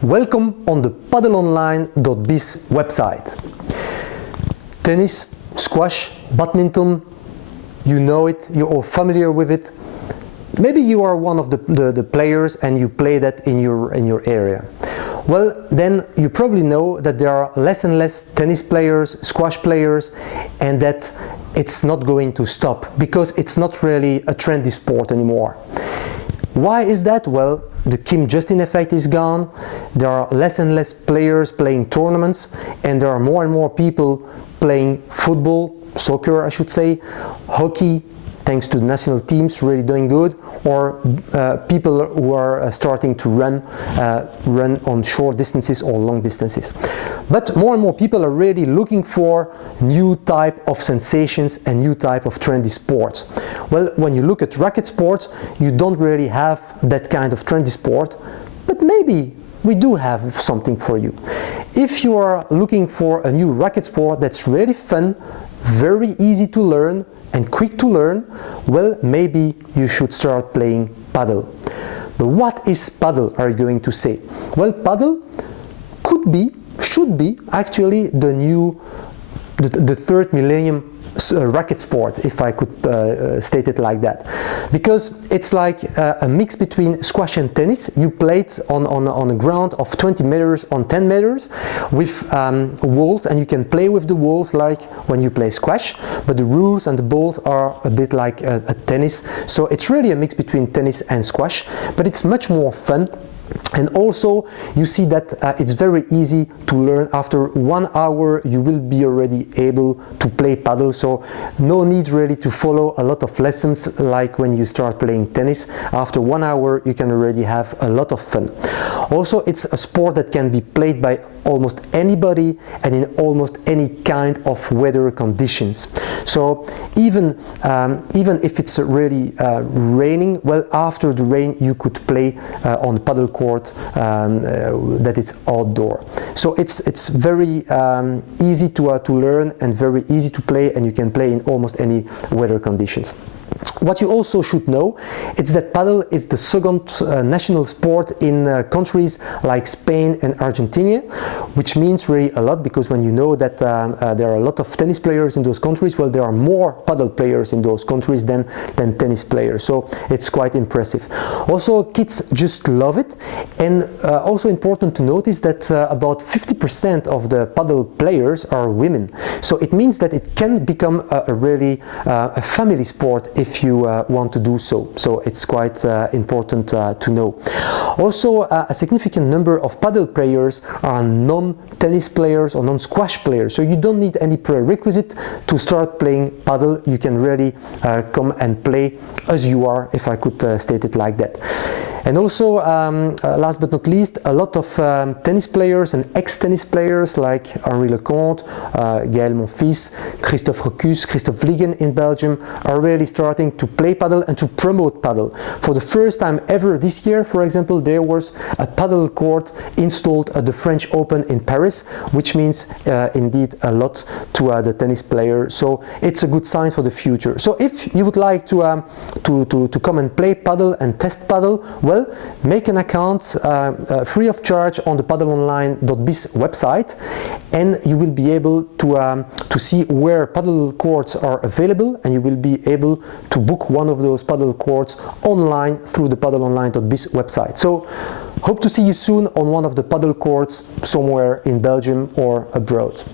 Welcome on the PadelOnline.biz website. Tennis, squash, badminton, you know it, you're all familiar with it. Maybe you are one of the players and you play that in your area. Well, then you probably know that there are less and less tennis players, squash players, and that it's not going to stop because it's not really a trendy sport anymore. Why is that? Well, the Kim Justin effect is gone, there are less and less players playing tournaments, and there are more and more people playing football, soccer I should say, hockey, thanks to the national teams really doing good, or people who are starting to run on short distances or long distances. But more and more people are really looking for new type of sensations and new type of trendy sports. Well, when you look at racket sports, you don't really have that kind of trendy sport, but maybe we do have something for you. If you are looking for a new racket sport that's really fun, very easy to learn, and quick to learn, well, maybe you should start playing padel. But what is padel, are you going to say? Well, padel should be actually the third millennium racket sport, if I could state it like that, because it's like a mix between squash and tennis. You play it on a ground of 20 meters on 10 meters with walls, and you can play with the walls like when you play squash, but the rules and the balls are a bit like a tennis. So it's really a mix between tennis and squash, but it's much more fun. And also you see that it's very easy to learn. After 1 hour you will be already able to play padel, so no need really to follow a lot of lessons like when you start playing tennis. After 1 hour you can already have a lot of fun. Also, it's a sport that can be played by almost anybody and in almost any kind of weather conditions. So even if it's really raining, well, after the rain you could play on the paddle court that is outdoor. So it's very easy to learn and very easy to play, and you can play in almost any weather conditions. What you also should know is that padel is the second national sport in countries like Spain and Argentina, which means really a lot, because when you know that there are a lot of tennis players in those countries, well, there are more padel players in those countries than tennis players, so it's quite impressive. Also, kids just love it, and also important to notice that about 50% of the padel players are women, so it means that it can become a really a family sport if you want to do so. So it's quite important to know. Also, a significant number of padel players are non-tennis players or non-squash players, so you don't need any prerequisite to start playing padel. You can really come and play as you are, if I could state it like that. And also, last but not least, a lot of tennis players and ex-tennis players like Henri Lecomte, Gaël Monfils, Christophe Recus, Christophe Vliegen in Belgium are really starting to play padel and to promote padel. For the first time ever this year, for example, there was a padel court installed at the French Open in Paris, which means indeed a lot to the tennis player. So it's a good sign for the future. So if you would like to come and play padel and test padel, well, make an account free of charge on the PadelOnline.biz website, and you will be able to see where padel courts are available, and you will be able to book one of those padel courts online through the PadelOnline.biz website. So hope to see you soon on one of the padel courts somewhere in Belgium or abroad.